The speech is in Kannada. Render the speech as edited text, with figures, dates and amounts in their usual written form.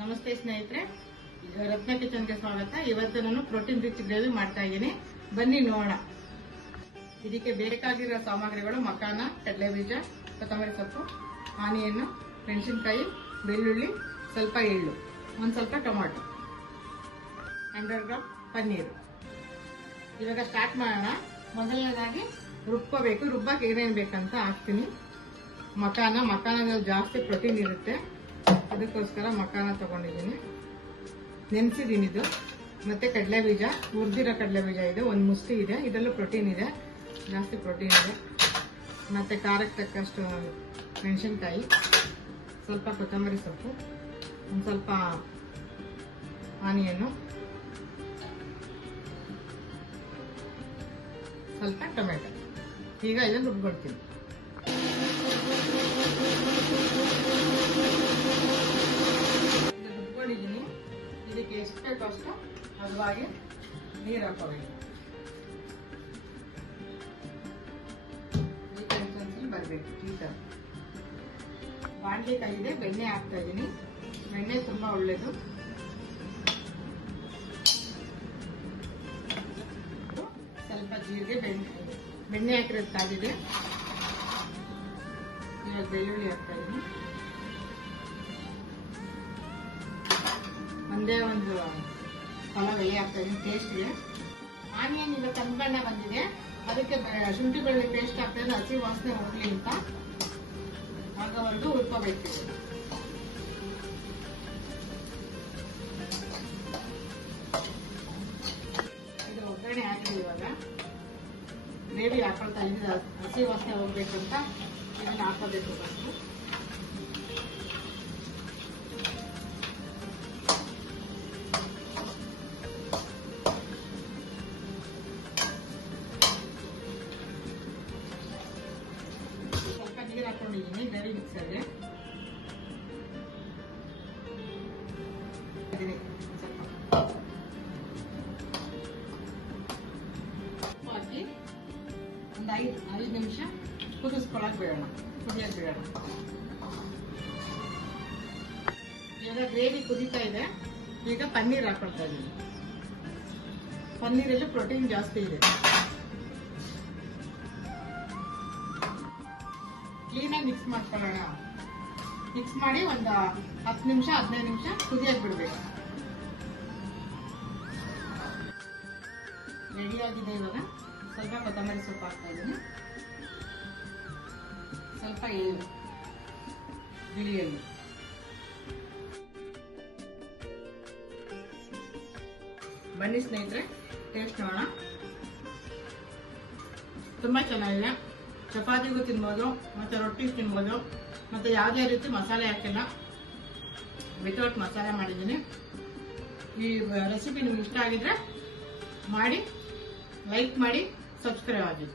ನಮಸ್ತೆ ಸ್ನೇಹಿತರೆ, ರತ್ನ ಕಿಚನ್ಗೆ ಸ್ವಾಗತ. ಇವತ್ತು ನಾನು ಪ್ರೋಟೀನ್ ರಿಚ್ ಗ್ರೇವಿ ಮಾಡ್ತಾ ಇದ್ದೀನಿ. ಬನ್ನಿ ನೋಡೋಣ. ಇದಕ್ಕೆ ಬೇಕಾಗಿರೋ ಸಾಮಗ್ರಿಗಳು: ಮಕಾನ, ಕಡಲೆಬೀಜ, ಕೊತ್ತಂಬರಿ ಸೊಪ್ಪು, ಆನಿಯನ್, ಮೆಣಸಿನಕಾಯಿ, ಬೆಳ್ಳುಳ್ಳಿ, ಸ್ವಲ್ಪ ಎಳ್ಳು, ಒಂದು ಸ್ವಲ್ಪ ಟೊಮಾಟೊ, 100 ಗ್ರಾಮ್ ಪನ್ನೀರು. ಇವಾಗ ಸ್ಟಾರ್ಟ್ ಮಾಡೋಣ. ಮೊದಲನೇದಾಗಿ ರುಬ್ಕೋಬೇಕು. ರುಬ್ಬಕ್ಕೆ ಏನೇನು ಬೇಕಂತ ಹಾಕ್ತೀನಿ. ಮಕಾನದಲ್ಲಿ ಜಾಸ್ತಿ ಪ್ರೋಟೀನ್ ಇರುತ್ತೆ, ಅದಕ್ಕೋಸ್ಕರ ಮಕಾನ ತಗೊಂಡಿದ್ದೀನಿ. ನೆನೆಸಿದ್ದೀನಿ ಇದು. ಮತ್ತೆ ಕಡಲೆಬೀಜ, ಹುರಿದಿರೋ ಕಡಲೆಬೀಜ ಇದೆ, ಒಂದು ಮುಷ್ಟಿ ಇದೆ. ಇದರಲ್ಲೂ ಪ್ರೋಟೀನ್ ಇದೆ, ಜಾಸ್ತಿ ಪ್ರೋಟೀನ್ ಇದೆ. ಮತ್ತೆ ಖಾರಕ್ಕೆ ತಕ್ಕಷ್ಟು ಮೆಣಸಿನಕಾಯಿ, ಸ್ವಲ್ಪ ಕೊತ್ತಂಬರಿ ಸೊಪ್ಪು, ಒಂದು ಸ್ವಲ್ಪ ಆನಿಯನ್ನು, ಸ್ವಲ್ಪ ಟೊಮೆಟೊ. ಈಗ ಇದನ್ನು ರುಬ್ಕೊಳ್ತೀನಿ. ರುಬ್ಕೊಂಡಿದ್ದೀನಿ. ಇದಕ್ಕೆ ಎಷ್ಟು ಬೇಕೋ ಅಷ್ಟು ಹದವಾಗಿ ನೀರು ಹಾಕೋಬೇಕು. ಈ ಕನ್ಸಿಸ್ಟೆನ್ಸಿಲಿ ಬರಬೇಕು. ಈ ಥರ ಬಾಣಲೆ ಕಾಯಿದೆ, ಬೆಣ್ಣೆ ಹಾಕ್ತಾ ಇದ್ದೀನಿ. ಬೆಣ್ಣೆ ತುಂಬಾ ಒಳ್ಳೇದು. ಸ್ವಲ್ಪ ಜೀರಿಗೆ, ಬೆಣ್ಣೆ ಹಾಕಿರೋದು ಕಾದಿದೆ. ಇವಾಗ ಬೆಳ್ಳುಳ್ಳಿ ಹಾಕ್ತಾ ಇದ್ದೀನಿ. ಒಂದೇ ಒಂದು ಪಲಾವ್ ಎಲೆ ಹಾಕ್ತಾ ಇದ್ದೀನಿ ಟೇಸ್ಟ್ಗೆ. ಆನಿಯನ್ ಈಗ ಕಂದು ಬಂದಿದೆ, ಅದಕ್ಕೆ ಶುಂಠಿ ಬೆಳ್ಳುಳ್ಳಿ ಪೇಸ್ಟ್ ಹಾಕ್ತಾ ಇದ್ದೀನಿ, ಹಸಿ ವಾಸನೆ ಹೋಗ್ಲಿ ಅಂತ. ಆಗವರೆಗೂ ಹುರ್ಕೋಬೇಕು. ಇದು ಒಗ್ಗರಣೆ ಹಾಕಿದೆ. ಇವಾಗ ಗ್ರೇವಿ ಹಾಕೊಳ್ತಾ ಇದ್ದೀನಿ. ಹಸಿ ವಾಸನೆ ಹೋಗ್ಬೇಕು ಅಂತ ಇದನ್ನ ಹಾಕೋಬೇಕು. ಫಸ್ಟು ಸ್ವಲ್ಪ ನೀರು ಹಾಕೊಂಡಿದ್ದೀನಿ ಗ್ರೇವಿ ಮಿಕ್ಸರ್ಗೆ. ಹಾಕಿ ಒಂದು 5 ನಿಮಿಷ ಕುದಿಸ್ಕೊಳಕ್ ಬಿಡೋಣ, ಕುದಿಯಕ್ಕೆ ಬಿಡೋಣ. ಈಗ ಗ್ರೇವಿ ಕುದೀತಾ ಇದೆ. ಈಗ ಪನ್ನೀರ್ ಹಾಕೊಳ್ತಾ ಇದ್ದೀನಿ. ಪನ್ನೀರಲ್ಲಿ ಪ್ರೋಟೀನ್ ಜಾಸ್ತಿ ಇದೆ. ಕ್ಲೀನಾಗಿ ಮಿಕ್ಸ್ ಮಾಡ್ಕೊಳ್ಳೋಣ. ಮಿಕ್ಸ್ ಮಾಡಿ ಒಂದು 10 ನಿಮಿಷ 15 ನಿಮಿಷ ಕುದಿಯಕ್ಕೆ ಬಿಡಬೇಕು. ರೆಡಿ ಆಗಿದೆ. ಇವಾಗ ಸ್ವಲ್ಪ ಕೊತ್ತಂಬರಿ ಸೊಪ್ಪು ಹಾಕ್ತಾ ಇದ್ದೀನಿ, ಸ್ವಲ್ಪ ಎಳ್ಳು, ಬಿಳಿ ಎಳ್ಳು. ಬನ್ನಿ ಸ್ನೇಹಿತರೆ, ಟೇಸ್ಟ್ ನೋಡೋಣ. ತುಂಬಾ ಚೆನ್ನಾಗಿದೆ. ಚಪಾತಿಗೂ ತಿನ್ಬೋದು, ಮತ್ತೆ ರೊಟ್ಟಿಗೆ ತಿನ್ಬೋದು. ಮತ್ತೆ ಯಾವುದೇ ರೀತಿ ಮಸಾಲೆ ಹಾಕಿಲ್ಲ, ವಿತೌಟ್ ಮಸಾಲೆ ಮಾಡಿದ್ದೀನಿ. ಈ ರೆಸಿಪಿ ನಿಮ್ಗೆ ಇಷ್ಟ ಆಗಿದ್ರೆ ಮಾಡಿ, ಲೈಕ್ ಮಾಡಿ, ಸಬ್ಸ್ಕ್ರೈಬ್ ಆಗಿ.